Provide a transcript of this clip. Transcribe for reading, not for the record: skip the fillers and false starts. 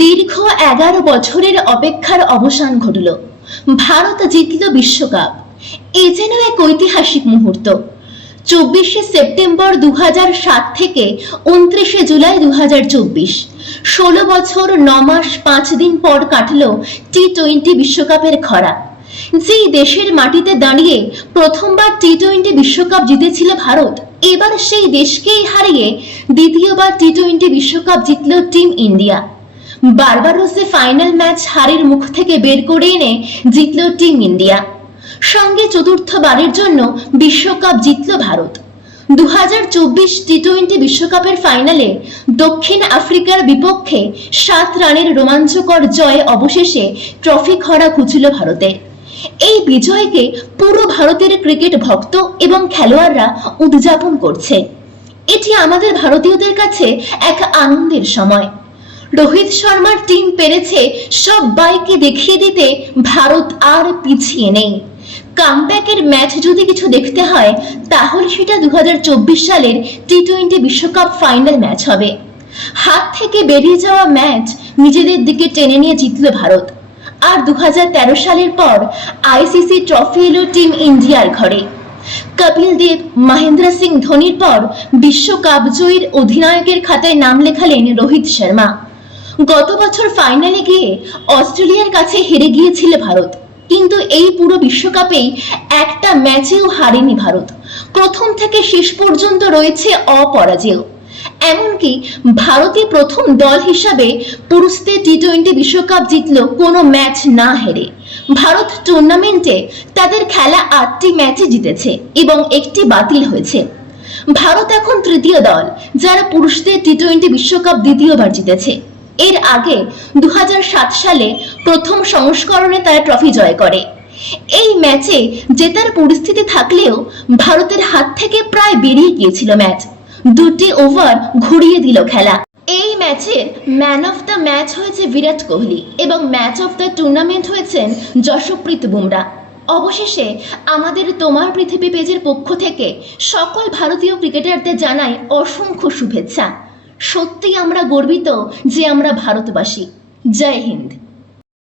দীর্ঘ 11 বছরের অপেক্ষার অবসান ঘটল। ভারত জিতল বিশ্বকাপ। এ যেন এক ঐতিহাসিক মুহূর্ত। 24শে সেপ্টেম্বর 2007 থেকে 29শে জুলাই 2024, 16 বছর 9 মাস 5 দিন পর কাটল টি-20 বিশ্বকাপের খরা। যেই দেশের মাটিতে দাঁড়িয়ে প্রথমবার টি-20 বিশ্বকাপ জিতেছিল ভারত, এবার সেই দেশকেই হারিয়ে দ্বিতীয়বার টি-20 বিশ্বকাপ জিতল টিম ইন্ডিয়া। বারবারোসে ফাইনাল ম্যাচ হারের মুখ থেকে বের করে এনে জিতল টিম ইন্ডিয়া। সঙ্গে চতুর্থবারের জন্য বিশ্বকাপ জিতল ভারত। 2024 টি-20 বিশ্বকাপের ফাইনালে দক্ষিণ আফ্রিকার বিপক্ষে 7 রানের রোমাঞ্চকর জয়ে অবশেষে ট্রফি খরা ঘুচল ভারতের। এই বিজয়কে পুরো ভারতের ক্রিকেট ভক্ত এবং খেলোয়াড়রা উদযাপন করছে। এটি আমাদের ভারতীয়দের কাছে এক আনন্দের সময়। রোহিত শর্মার টিম পেরেছে সবাইকে দেখিয়ে দিতে ভারত আর পিছিয়ে নেই। কামব্যাকের ম্যাচ যদি কিছু দেখতে হয় তাহলে সেটা 2024 সালের টি-20 বিশ্বকাপ ফাইনাল ম্যাচ হবে। হাত থেকে বেরিয়ে যাওয়া ম্যাচ নিজেদের দিকে টেনে নিয়ে জিতল ভারত। আর 2013 সালের পর আইসিসি ট্রফি এলো টিম ইন্ডিয়ার ঘরে। কপিল দেব, মহেন্দ্র সিং ধোনির পর বিশ্বকাপ জয়ীর অধিনায়কের খাতায় নাম লেখালেন রোহিত শর্মা। গত বছর ফাইনালে গিয়ে অস্ট্রেলিয়ার কাছে হেরে গিয়েছিল ভারত, কিন্তু এই পুরো বিশ্বকাপেই একটা ম্যাচেও হারেনি ভারত। প্রথম থেকে শেষ পর্যন্ত রয়েছে অপরাজেয়। এমনকি ভারতই প্রথম দল হিসাবে পুরুষদের টি-20 বিশ্বকাপ জিতল কোনো ম্যাচ না হেরে। ভারত টুর্নামেন্টে তাদের খেলা 8টি ম্যাচে জিতেছে এবং একটি বাতিল হয়েছে। ভারত এখন তৃতীয় দল যারা পুরুষদের টি-20 বিশ্বকাপ দ্বিতীয়বার জিতেছে। এর আগে 2007 সালে প্রথম সংস্করণে তারা ট্রফি জয় করে। এই ম্যাচে জেতার পরিস্থিতি থাকলেও ভারতের হাত থেকে প্রায় বেরিয়ে গিয়েছিল ম্যাচ। 2টি ওভার ঘুরিয়ে দিল খেলা। এই ম্যাচের ম্যান অফ দ্য ম্যাচ হয়েছে বিরাট কোহলি এবং ম্যাচ অফ দ্য টুর্নামেন্ট হয়েছেন যশপ্রীত বুমরা। অবশেষে আমাদের তোমার পৃথিবী পেজের পক্ষ থেকে সকল ভারতীয় ক্রিকেটারদের জানাই অসংখ্য শুভেচ্ছা। সত্যি আমরা গর্বিত যে আমরা ভারতবাসী। জয় হিন্দ।